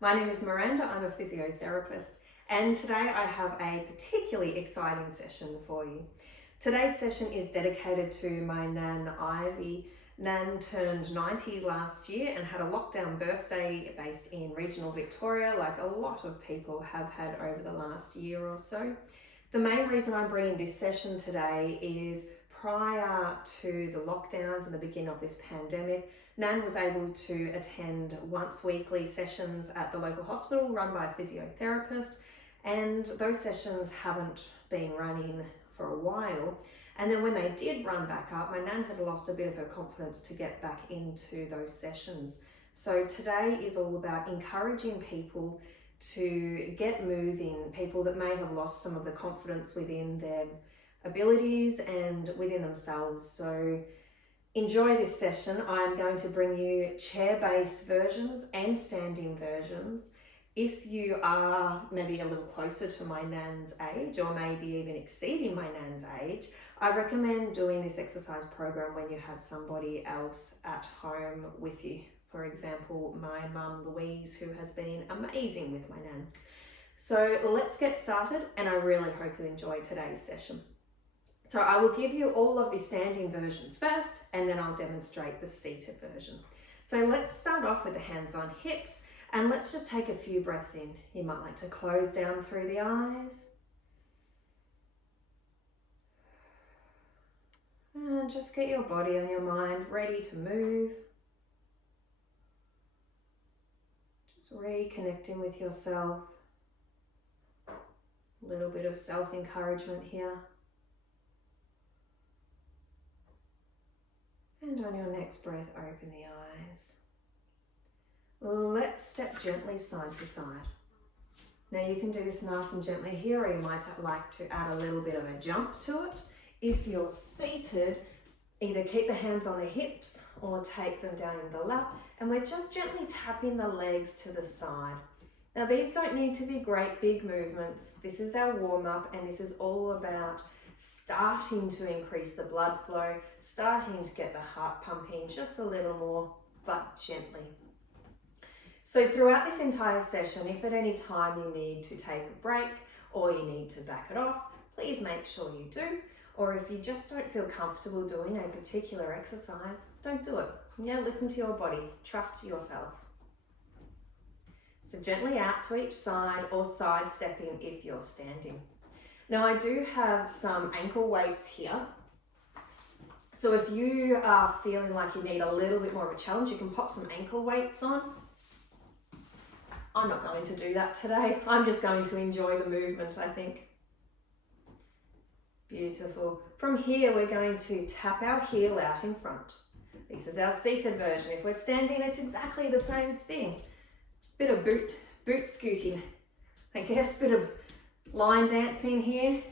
My name is Miranda, I'm a physiotherapist, and today I have a particularly exciting session for you. Today's session is dedicated to my Nan Ivy. Nan turned 90 last year and had a lockdown birthday based in regional Victoria, like a lot of people have had over the last year or so. The main reason I'm bringing this session today is prior to the lockdowns and the beginning of this pandemic, Nan was able to attend once weekly sessions at the local hospital run by a physiotherapist, and those sessions haven't been running for a while. And then when they did run back up, my Nan had lost a bit of her confidence to get back into those sessions. So today is all about encouraging people to get moving, people that may have lost some of the confidence within their abilities and within themselves. So enjoy this session. I'm going to bring you chair-based versions and standing versions. If you are maybe a little closer to my Nan's age, or maybe even exceeding my Nan's age, I recommend doing this exercise program when you have somebody else at home with you. For example, my mum Louise, who has been amazing with my Nan. So let's get started, and I really hope you enjoy today's session. So I will give you all of the standing versions first, and then I'll demonstrate the seated version. So let's start off with the hands on hips, and let's just take a few breaths in. You might like to close down through the eyes. And just get your body and your mind ready to move. Just reconnecting with yourself. A little bit of self-encouragement here. And on your next breath, open the eyes. Let's step gently side to side. Now you can do this nice and gently here, or you might like to add a little bit of a jump to it. If you're seated, either keep the hands on the hips or take them down in the lap, and we're just gently tapping the legs to the side. Now these don't need to be great big movements. This is our warm-up, and this is all about starting to increase the blood flow, starting to get the heart pumping just a little more, but gently. So throughout this entire session, if at any time you need to take a break or you need to back it off, please make sure you do. Or if you just don't feel comfortable doing a particular exercise, don't do it. Yeah, listen to your body, trust yourself. So gently out to each side, or side stepping if you're standing. Now I do have some ankle weights here. So if you are feeling like you need a little bit more of a challenge, you can pop some ankle weights on. I'm not going to do that today. I'm just going to enjoy the movement, I think. Beautiful. From here, we're going to tap our heel out in front. This is our seated version. If we're standing, it's exactly the same thing. Bit of boot scooting, I guess, bit of line dancing here.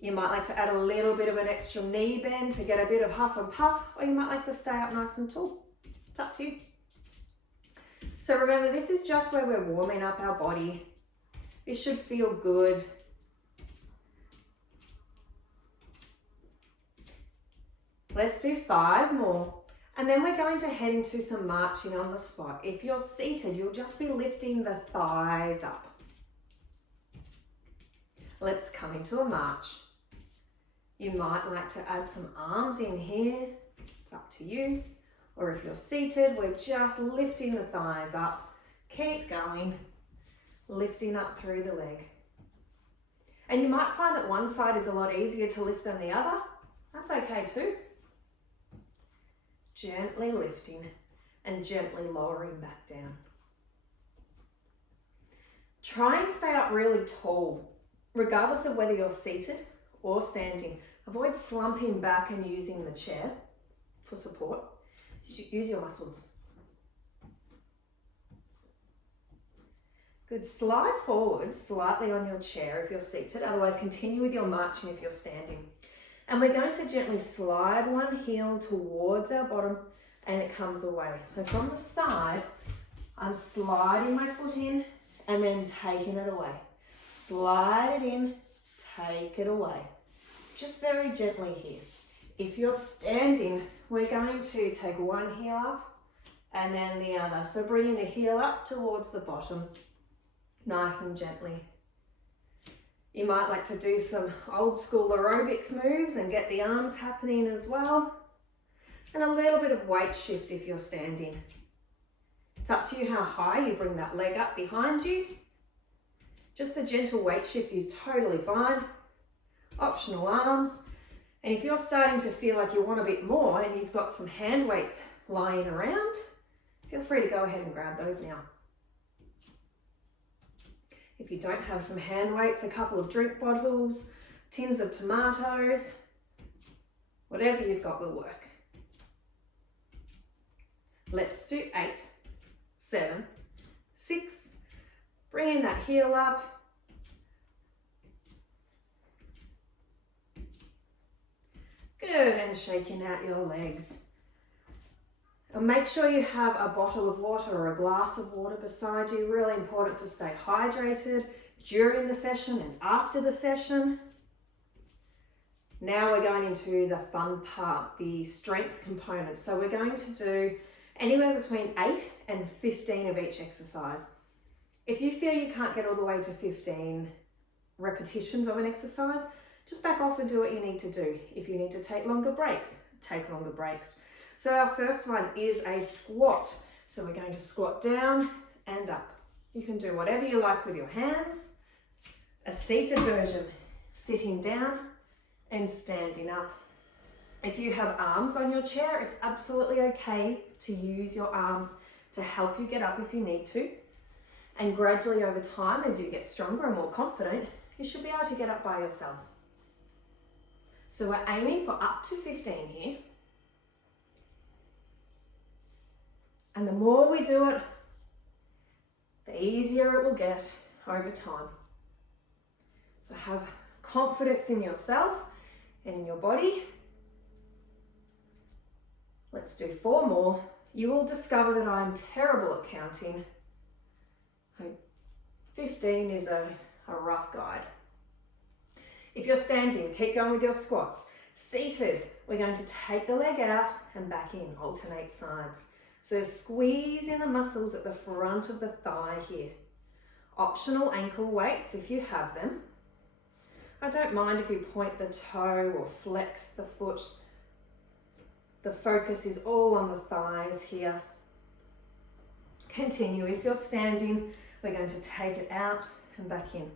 You might like to add a little bit of an extra knee bend to get a bit of huff and puff, or you might like to stay up nice and tall. It's up to you. So remember, this is just where we're warming up our body. This should feel good. Let's do 5 more. And then we're going to head into some marching on the spot. If you're seated, you'll just be lifting the thighs up. Let's come into a march. You might like to add some arms in here. It's up to you. Or if you're seated, we're just lifting the thighs up. Keep going, lifting up through the leg. And you might find that one side is a lot easier to lift than the other. That's okay too. Gently lifting and gently lowering back down. Try and stay up really tall, regardless of whether you're seated or standing. Avoid slumping back and using the chair for support. Use your muscles. Good. Slide forward slightly on your chair if you're seated. Otherwise, continue with your marching if you're standing. And we're going to gently slide one heel towards our bottom, and it comes away. So from the side, I'm sliding my foot in and then taking it away. Slide it in, take it away. Just very gently here. If you're standing, we're going to take one heel up and then the other. So bringing the heel up towards the bottom, nice and gently. You might like to do some old school aerobics moves and get the arms happening as well. And a little bit of weight shift if you're standing. It's up to you how high you bring that leg up behind you. Just a gentle weight shift is totally fine. Optional arms. And if you're starting to feel like you want a bit more and you've got some hand weights lying around, feel free to go ahead and grab those now. If you don't have some hand weights, a couple of drink bottles, tins of tomatoes, whatever you've got will work. Let's do 8, 7, 6, bringing that heel up. Good, and shaking out your legs. And make sure you have a bottle of water or a glass of water beside you. Really important to stay hydrated during the session and after the session. Now we're going into the fun part, the strength component. So we're going to do anywhere between 8 and 15 of each exercise. If you feel you can't get all the way to 15 repetitions of an exercise, just back off and do what you need to do. If you need to take longer breaks, take longer breaks. So our first one is a squat. So we're going to squat down and up. You can do whatever you like with your hands. A seated version, sitting down and standing up. If you have arms on your chair, it's absolutely okay to use your arms to help you get up if you need to. And gradually over time, as you get stronger and more confident, you should be able to get up by yourself. So we're aiming for up to 15 here. And the more we do it, the easier it will get over time. So have confidence in yourself and in your body. Let's do 4 more. You will discover that I'm terrible at counting. 15 is a rough guide. If you're standing, keep going with your squats. Seated, we're going to take the leg out and back in, alternate sides. So squeeze in the muscles at the front of the thigh here. Optional ankle weights if you have them. I don't mind if you point the toe or flex the foot. The focus is all on the thighs here. Continue. If you're standing, we're going to take it out and back in.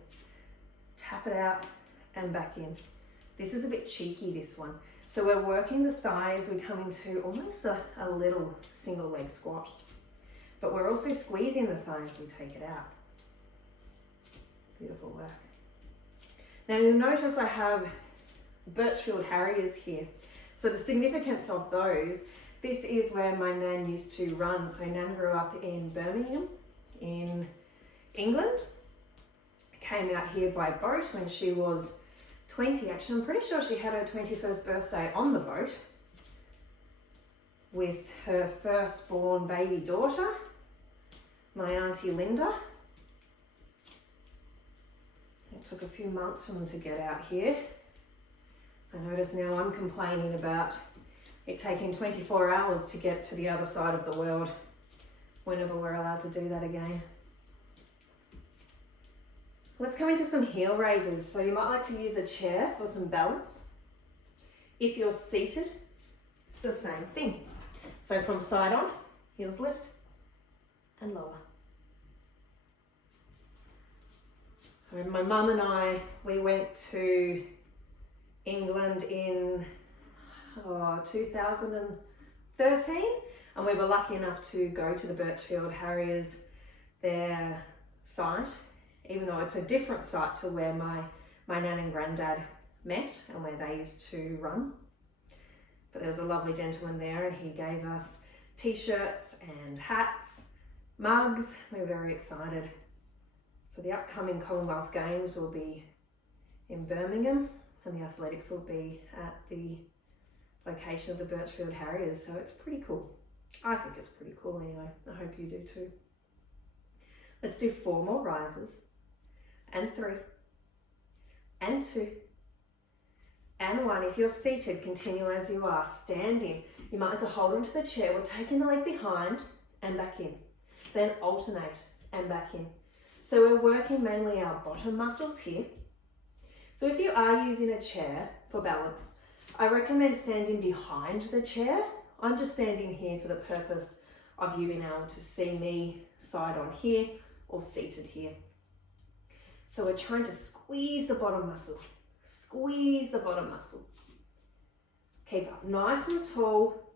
Tap it out and back in. This is a bit cheeky, this one. So we're working the thighs, we come into almost a little single leg squat. But we're also squeezing the thighs, we take it out. Beautiful work. Now you'll notice I have Birchfield Harriers here. So the significance of those, this is where my Nan used to run. So Nan grew up in Birmingham, in England. Came out here by boat when she was 20, actually. I'm pretty sure she had her 21st birthday on the boat with her firstborn baby daughter, my auntie Linda. It took a few months for them to get out here. I notice now I'm complaining about it taking 24 hours to get to the other side of the world whenever we're allowed to do that again. Let's come into some heel raises. So you might like to use a chair for some balance. If you're seated, it's the same thing. So from side on, heels lift and lower. My mum and I, we went to England in 2013, and we were lucky enough to go to the Birchfield Harriers, their site, even though it's a different site to where my nan and granddad met and where they used to run. But there was a lovely gentleman there and he gave us t-shirts and hats, mugs. We were very excited. So the upcoming Commonwealth Games will be in Birmingham and the athletics will be at the location of the Birchfield Harriers. So it's pretty cool. I think it's pretty cool anyway. I hope you do too. Let's do 4 more rises. And 3, and 2, and 1. If you're seated, continue as you are. Standing, you might have to hold onto the chair. We're taking the leg behind and back in. Then alternate and back in. So we're working mainly our bottom muscles here. So if you are using a chair for balance, I recommend standing behind the chair. I'm just standing here for the purpose of you being able to see me side on here or seated here. So we're trying to squeeze the bottom muscle. Squeeze the bottom muscle. Keep up nice and tall,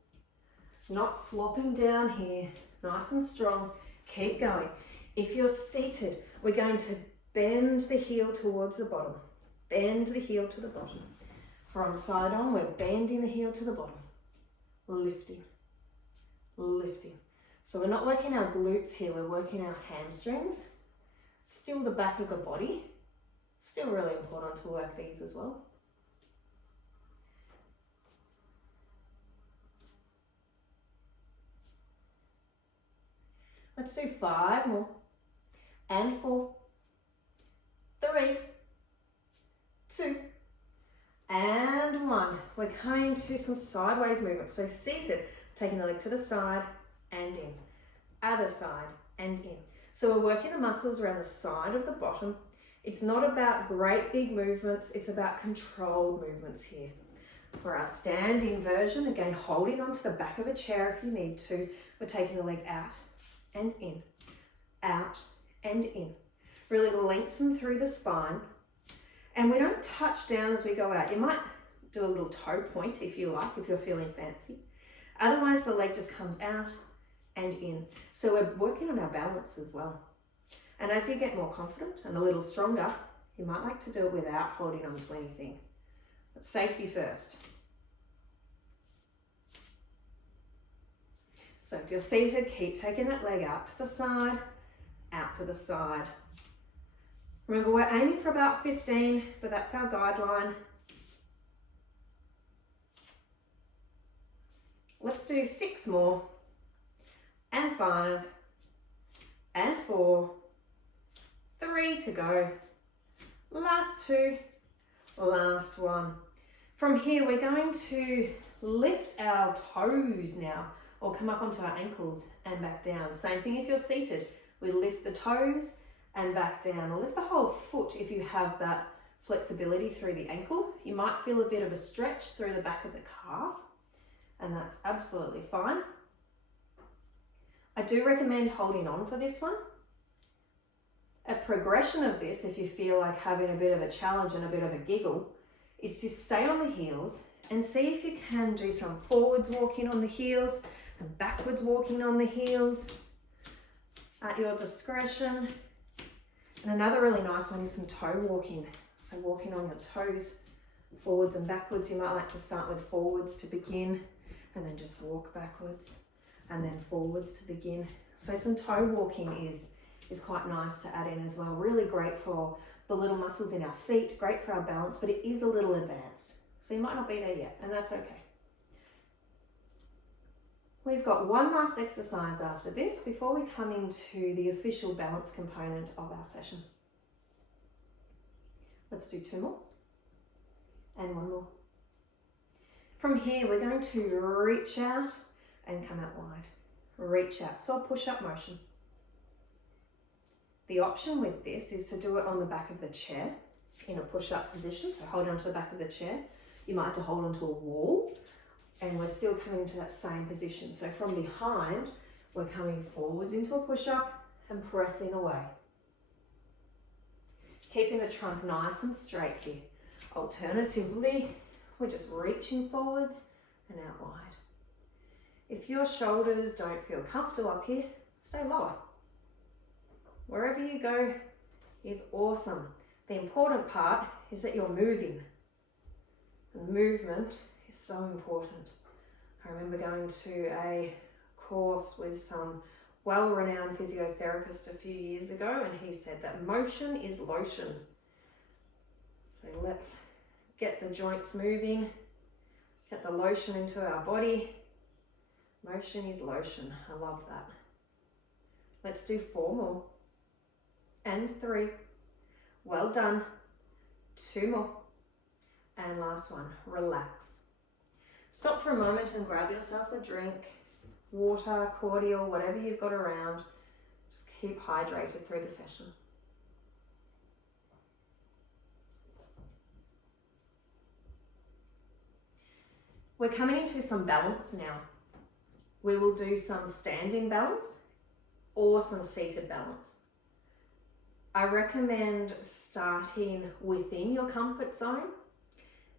not flopping down here, nice and strong. Keep going. If you're seated, we're going to bend the heel towards the bottom. Bend the heel to the bottom. From side on, we're bending the heel to the bottom. Lifting, lifting. So we're not working our glutes here, we're working our hamstrings. Still the back of the body. Still really important to work these as well. Let's do 5 more. And 4, 3, 2, and 1. We're coming into some sideways movement. So seated, taking the leg to the side and in. Other side and in. So we're working the muscles around the side of the bottom. It's not about great big movements, it's about controlled movements here. For our standing version, again, holding onto the back of a chair if you need to, we're taking the leg out and in, out and in. Really lengthen through the spine. And we don't touch down as we go out. You might do a little toe point if you like, if you're feeling fancy. Otherwise, the leg just comes out and in. So we're working on our balance as well. And as you get more confident and a little stronger, you might like to do it without holding on to anything. But safety first. So if you're seated, keep taking that leg out to the side, out to the side. Remember, we're aiming for about 15, but that's our guideline. Let's do 6 more, and 5, and 4, 3 to go. Last 2, last 1. From here, we're going to lift our toes now, or come up onto our ankles and back down. Same thing if you're seated. We lift the toes and back down, or lift the whole foot if you have that flexibility through the ankle. You might feel a bit of a stretch through the back of the calf, and that's absolutely fine. I do recommend holding on for this one. A progression of this, if you feel like having a bit of a challenge and a bit of a giggle, is to stay on the heels and see if you can do some forwards walking on the heels and backwards walking on the heels at your discretion. And another really nice one is some toe walking. So walking on your toes, forwards and backwards. You might like to start with forwards to begin, and then just walk backwards, and then forwards to begin. So some toe walking is quite nice to add in as well. Really great for the little muscles in our feet, great for our balance, but it is a little advanced. So you might not be there yet, and that's okay. We've got one last exercise after this before we come into the official balance component of our session. Let's do 2 more and 1 more. From here, we're going to reach out and come out wide. Reach out, so a push-up motion. The option with this is to do it on the back of the chair in a push-up position, so hold onto the back of the chair. You might have to hold onto a wall, and we're still coming into that same position. So from behind, we're coming forwards into a push-up and pressing away. Keeping the trunk nice and straight here. Alternatively, we're just reaching forwards and out wide. If your shoulders don't feel comfortable up here, stay lower. Wherever you go is awesome. The important part is that you're moving. And movement is so important. I remember going to a course with some well-renowned physiotherapists a few years ago, and he said that motion is lotion. So let's get the joints moving, get the lotion into our body. Motion is lotion. I love that. Let's do 4 more. And 3. Well done. 2 more. And last one, relax. Stop for a moment and grab yourself a drink. water, cordial, whatever you've got around. Just keep hydrated through the session. We're coming into some balance now. We will do some standing balance or some seated balance. I recommend starting within your comfort zone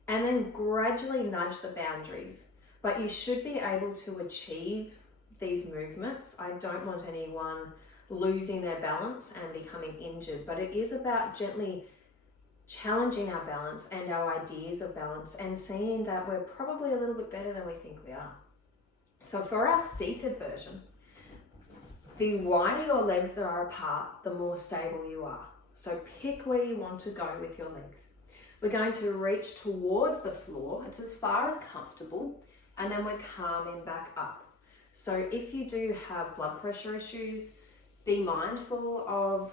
and then gradually nudge the boundaries. But you should be able to achieve these movements. I don't want anyone losing their balance and becoming injured, but it is about gently challenging our balance and our ideas of balance and seeing that we're probably a little bit better than we think we are. So for our seated version, the wider your legs are apart, the more stable you are. So pick where you want to go with your legs. We're going to reach towards the floor. It's as far as comfortable, and then we're calming back up. So if you do have blood pressure issues, be mindful of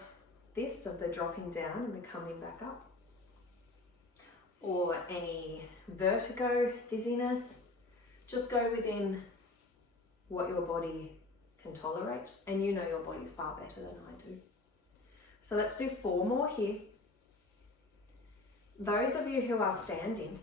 this, of the dropping down and the coming back up. Or any vertigo, dizziness, just go within what your body can tolerate, and you know your body's far better than I do. So let's do 4 more here. Those of you who are standing,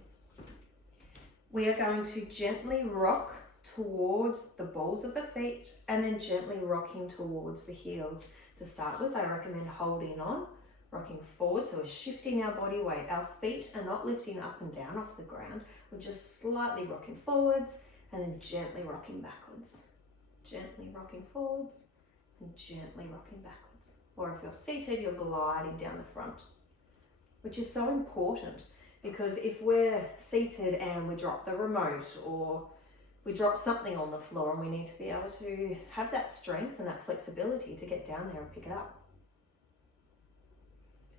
we are going to gently rock towards the balls of the feet and then gently rocking towards the heels. To start with, I recommend holding on, rocking forward, so we're shifting our body weight. Our feet are not lifting up and down off the ground, we're just slightly rocking forwards and then gently rocking backwards. Gently rocking forwards and gently rocking backwards. Or if you're seated, you're gliding down the front, which is so important because if we're seated and we drop the remote or we drop something on the floor and we need to be able to have that strength and that flexibility to get down there and pick it up.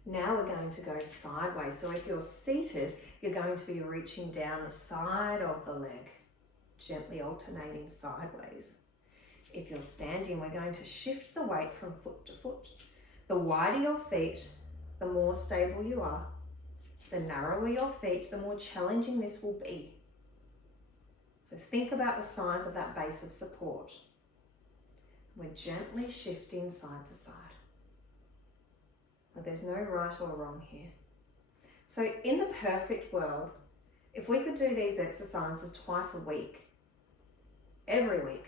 Now we're going to go sideways. So if you're seated, you're going to be reaching down the side of the leg, gently alternating sideways. If you're standing, we're going to shift the weight from foot to foot. The wider your feet, the more stable you are. The narrower your feet, the more challenging this will be. So think about the size of that base of support. We're gently shifting side to side. But there's no right or wrong here. So in the perfect world, if we could do these exercises twice a week, every week,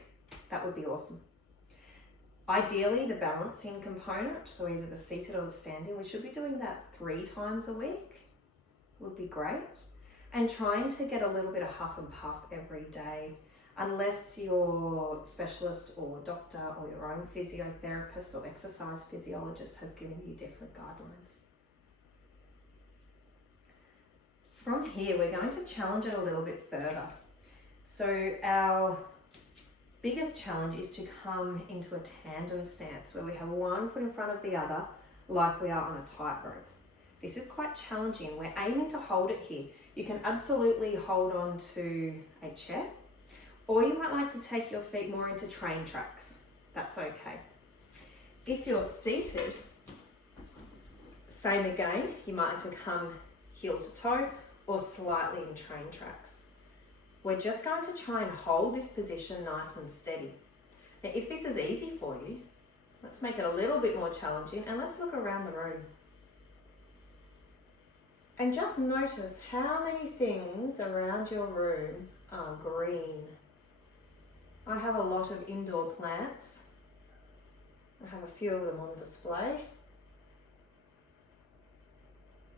that would be awesome. Ideally, the balancing component, so either the seated or the standing, we should be doing that 3 times a week, would be great. And trying to get a little bit of huff and puff every day, unless your specialist or doctor or your own physiotherapist or exercise physiologist has given you different guidelines. From here, we're going to challenge it a little bit further. So our biggest challenge is to come into a tandem stance where we have one foot in front of the other like we are on a tightrope. This is quite challenging. We're aiming to hold it here. You can absolutely hold on to a chair, or you might like to take your feet more into train tracks. That's okay. If you're seated, same again, you might like to come heel to toe or slightly in train tracks. We're just going to try and hold this position nice and steady. Now, if this is easy for you, let's make it a little bit more challenging and let's look around the room. And just notice how many things around your room are green. I have a lot of indoor plants. I have a few of them on display.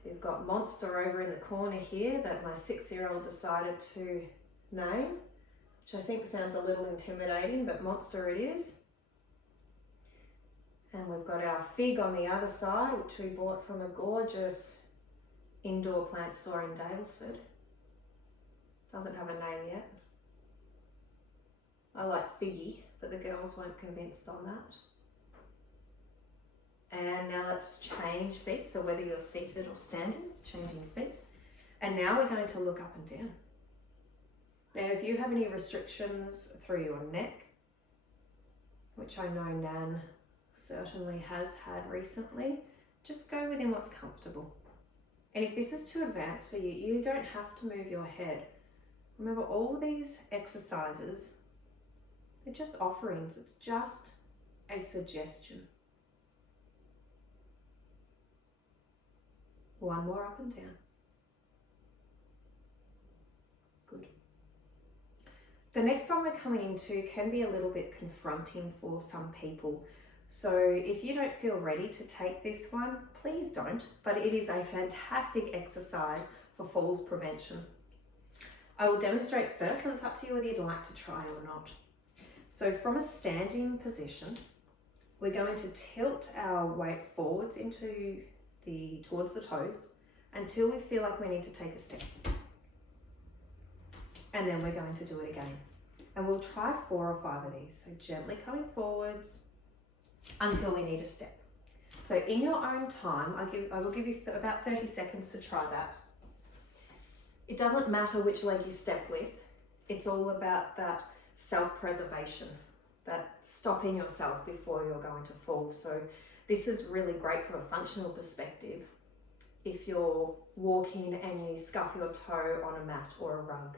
We've got Monster over in the corner here that my 6-year-old decided to name, which I think sounds a little intimidating, but Monster it is. And we've got our fig on the other side, which we bought from a gorgeous indoor plant store in Daylesford. Doesn't have a name yet. I like Figgy, but the girls weren't convinced on that. And now let's change feet. So whether you're seated or standing, changing feet. And now we're going to look up and down. Now, if you have any restrictions through your neck, which I know Nan certainly has had recently, just go within what's comfortable. And if this is too advanced for you, you don't have to move your head. Remember, all these exercises They're just offerings. It's just a suggestion. One more up and down. Good. The next one we're coming into can be a little bit confronting for some people. So if you don't feel ready to take this one, please don't, but it is a fantastic exercise for falls prevention. I will demonstrate first, and it's up to you whether you'd like to try or not. So from a standing position, we're going to tilt our weight forwards towards the toes until we feel like we need to take a step. And then we're going to do it again. And we'll try 4 or 5 of these. So gently coming forwards until we need a step. So in your own time, I will give you about 30 seconds to try that. It doesn't matter which leg you step with. It's all about that self-preservation, that stopping yourself before you're going to fall. So this is really great from a functional perspective. If you're walking and you scuff your toe on a mat or a rug,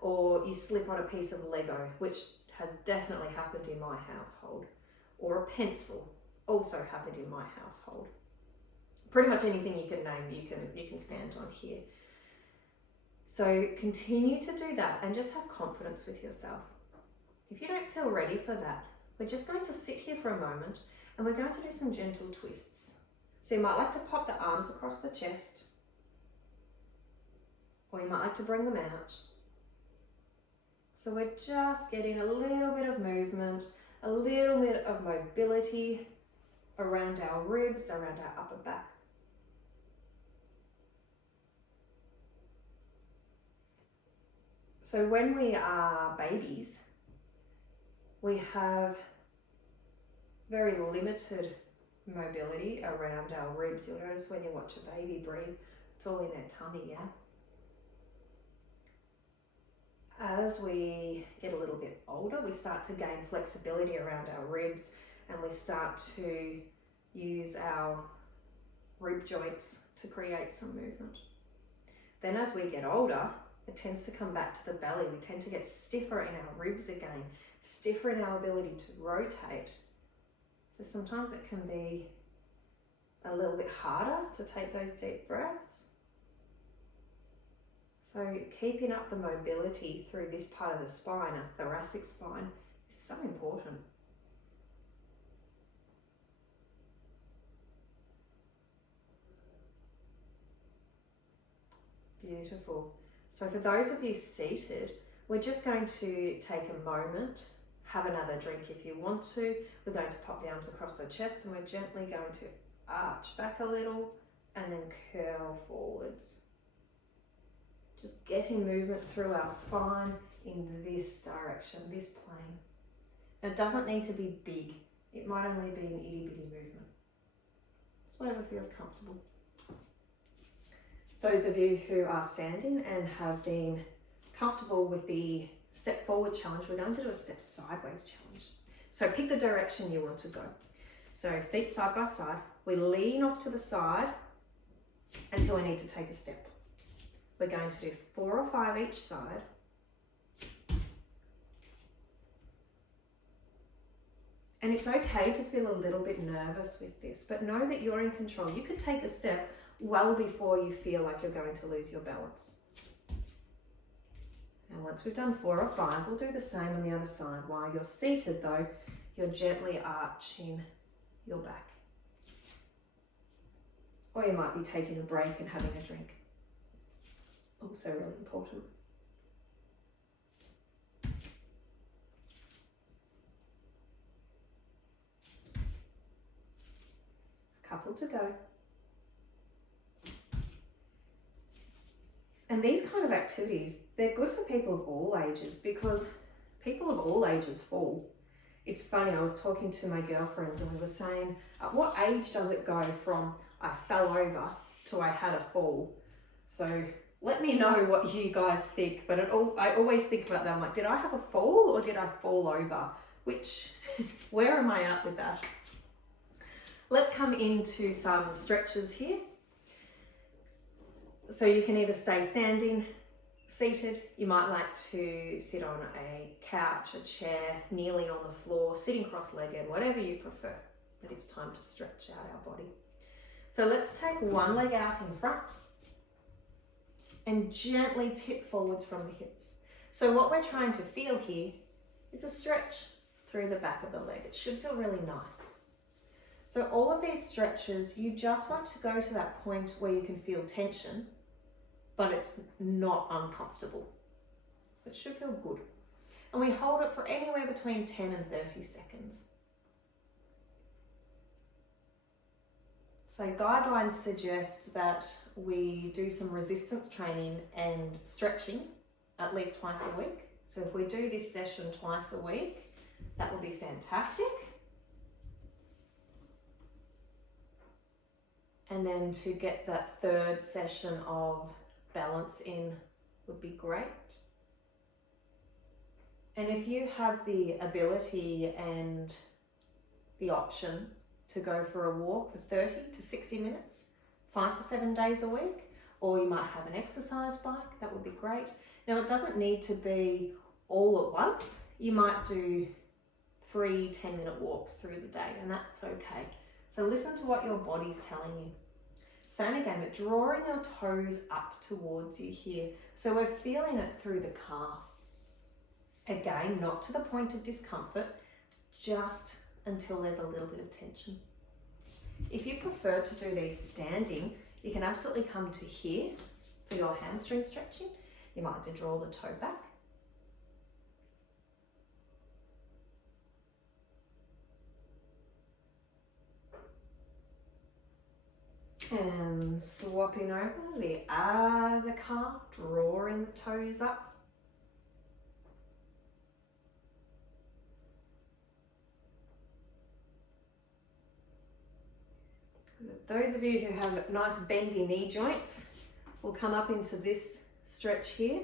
or you slip on a piece of Lego, which has definitely happened in my household, or a pencil, also happened in my household. Pretty much anything you can name, you can stand on here. So continue to do that and just have confidence with yourself. If you don't feel ready for that, we're just going to sit here for a moment and we're going to do some gentle twists. So you might like to pop the arms across the chest, or you might like to bring them out. So we're just getting a little bit of movement, a little bit of mobility around our ribs, around our upper back. So when we are babies, we have very limited mobility around our ribs. You'll notice when you watch a baby breathe, it's all in their tummy, yeah? As we get a little bit older, we start to gain flexibility around our ribs and we start to use our rib joints to create some movement. Then as we get older, it tends to come back to the belly. We tend to get stiffer in our ribs again, stiffer in our ability to rotate. So sometimes it can be a little bit harder to take those deep breaths. So keeping up the mobility through this part of the spine, our thoracic spine, is so important. Beautiful. So for those of you seated, we're just going to take a moment, have another drink if you want to. We're going to pop the arms across the chest and we're gently going to arch back a little and then curl forwards. Just getting movement through our spine in this direction, this plane. It doesn't need to be big. It might only be an itty bitty movement. It's whatever feels comfortable. Those of you who are standing and have been comfortable with the step forward challenge, we're going to do a step sideways challenge. So pick the direction you want to go. So feet side by side, we lean off to the side until we need to take a step. We're going to do 4 or 5 each side. And it's okay to feel a little bit nervous with this, but know that you're in control. You could take a step well before you feel like you're going to lose your balance. And once we've done 4 or 5, we'll do the same on the other side. While you're seated though, you're gently arching your back. Or you might be taking a break and having a drink. Also really important. A couple to go. And these kind of activities, they're good for people of all ages because people of all ages fall. It's funny, I was talking to my girlfriends and we were saying, at what age does it go from I fell over to I had a fall? So let me know what you guys think, but I always think about that. I'm like, did I have a fall or did I fall over? Where am I at with that? Let's come into some stretches here. So you can either stay standing, Seated, you might like to sit on a couch, a chair, kneeling on the floor, sitting cross-legged, whatever you prefer. But it's time to stretch out our body. So let's take one leg out in front and gently tip forwards from the hips. So what we're trying to feel here is a stretch through the back of the leg. It should feel really nice. So all of these stretches, you just want to go to that point where you can feel tension, but it's not uncomfortable. It should feel good. And we hold it for anywhere between 10 and 30 seconds. So guidelines suggest that we do some resistance training and stretching at least twice a week. So if we do this session twice a week, that will be fantastic. And then to get that third session of balance in would be great. And if you have the ability and the option to go for a walk for 30 to 60 minutes, 5 to 7 days a week, or you might have an exercise bike, that would be great. Now it doesn't need to be all at once. You might do 3 10-minute walks through the day, and that's okay. So listen to what your body's telling you. Same again, but drawing your toes up towards you here. So we're feeling it through the calf. Again, not to the point of discomfort, just until there's a little bit of tension. If you prefer to do these standing, you can absolutely come to here for your hamstring stretching. You might have to draw the toe back. And swapping over the calf, drawing the toes up. Those of you who have nice bendy knee joints will come up into this stretch here.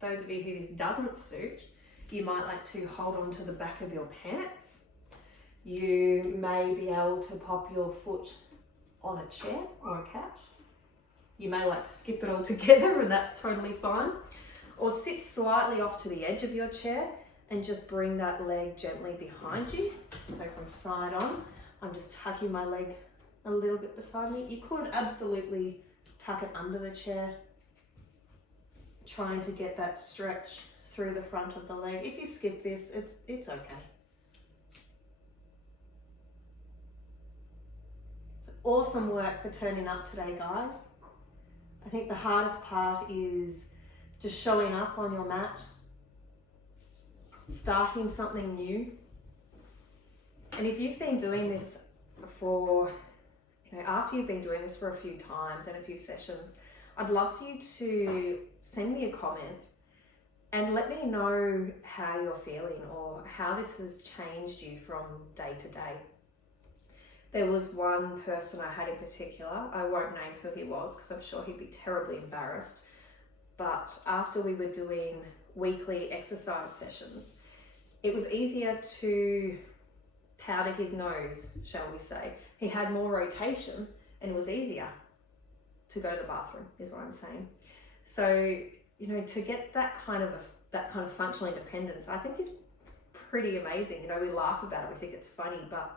Those of you who this doesn't suit, you might like to hold on to the back of your pants. You may be able to pop your foot on a chair or a couch. You may like to skip it all together, and that's totally fine. Or sit slightly off to the edge of your chair and just bring that leg gently behind you. So from side on, I'm just tucking my leg a little bit beside me. You could absolutely tuck it under the chair, trying to get that stretch through the front of the leg. If you skip this, it's okay. It's awesome work for turning up today, guys. I think the hardest part is just showing up on your mat, starting something new. And if you've been doing this for, after you've been doing this for a few times and a few sessions, I'd love for you to send me a comment and let me know how you're feeling or how this has changed you from day to day. There was one person I had in particular, I won't name who he was because I'm sure he'd be terribly embarrassed, but after we were doing weekly exercise sessions, it was easier to powder his nose, shall we say. He had more rotation and it was easier to go to the bathroom, is what I'm saying. So, to get that kind of functional independence, I think is pretty amazing. We laugh about it, we think it's funny, but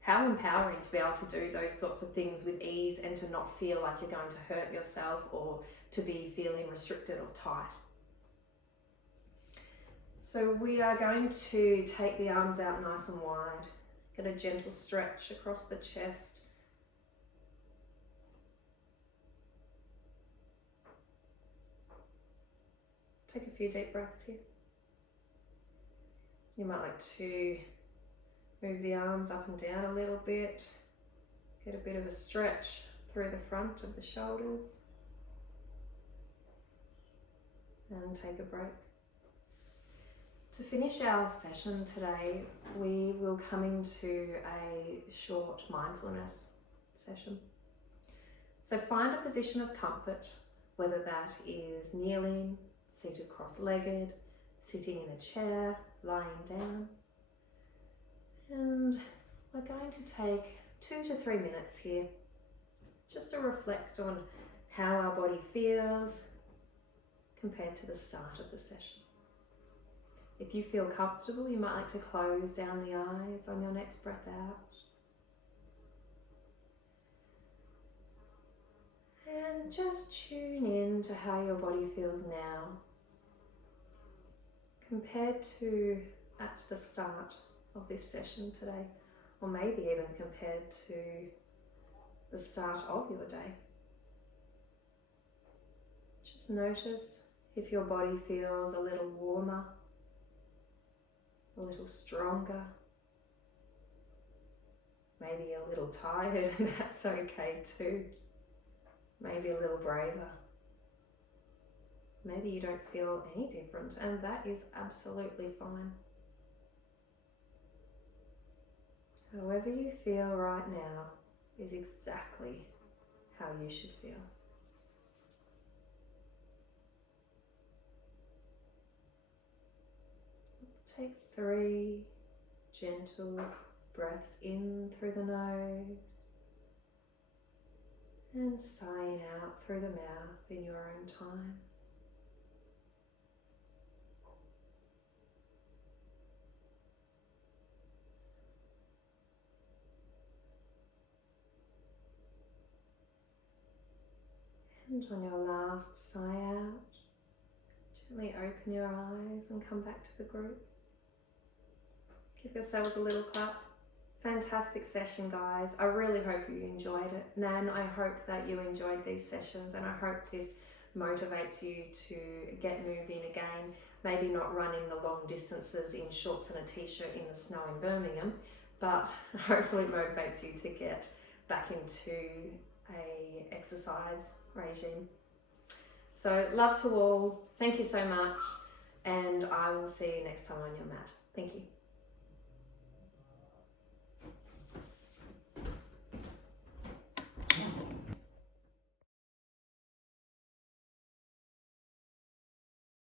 how empowering to be able to do those sorts of things with ease and to not feel like you're going to hurt yourself or to be feeling restricted or tight. So we are going to take the arms out nice and wide, get a gentle stretch across the chest. Take a few deep breaths here. You might like to move the arms up and down a little bit, get a bit of a stretch through the front of the shoulders, and take a break. To finish our session today, we will come into a short mindfulness session. So find a position of comfort, whether that is kneeling, seated cross-legged, sitting in a chair, lying down. And we're going to take 2 to 3 minutes here just to reflect on how our body feels, compared to the start of the session. If you feel comfortable, you might like to close down the eyes on your next breath out. And just tune in to how your body feels now compared to at the start of this session today, or maybe even compared to the start of your day. Just notice if your body feels a little warmer, a little stronger, maybe a little tired, and that's okay too. Maybe a little braver. Maybe you don't feel any different, and that is absolutely fine. However you feel right now is exactly how you should feel. Take 3 gentle breaths in through the nose and sighing out through the mouth in your own time. And on your last sigh out, gently open your eyes and come back to the group. Give yourselves a little clap. Fantastic session, guys. I really hope you enjoyed it. Nan, I hope that you enjoyed these sessions, and I hope this motivates you to get moving again. Maybe not running the long distances in shorts and a t-shirt in the snow in Birmingham, but hopefully it motivates you to get back into a exercise regime. So love to all. Thank you so much, and I will see you next time on your mat. Thank you.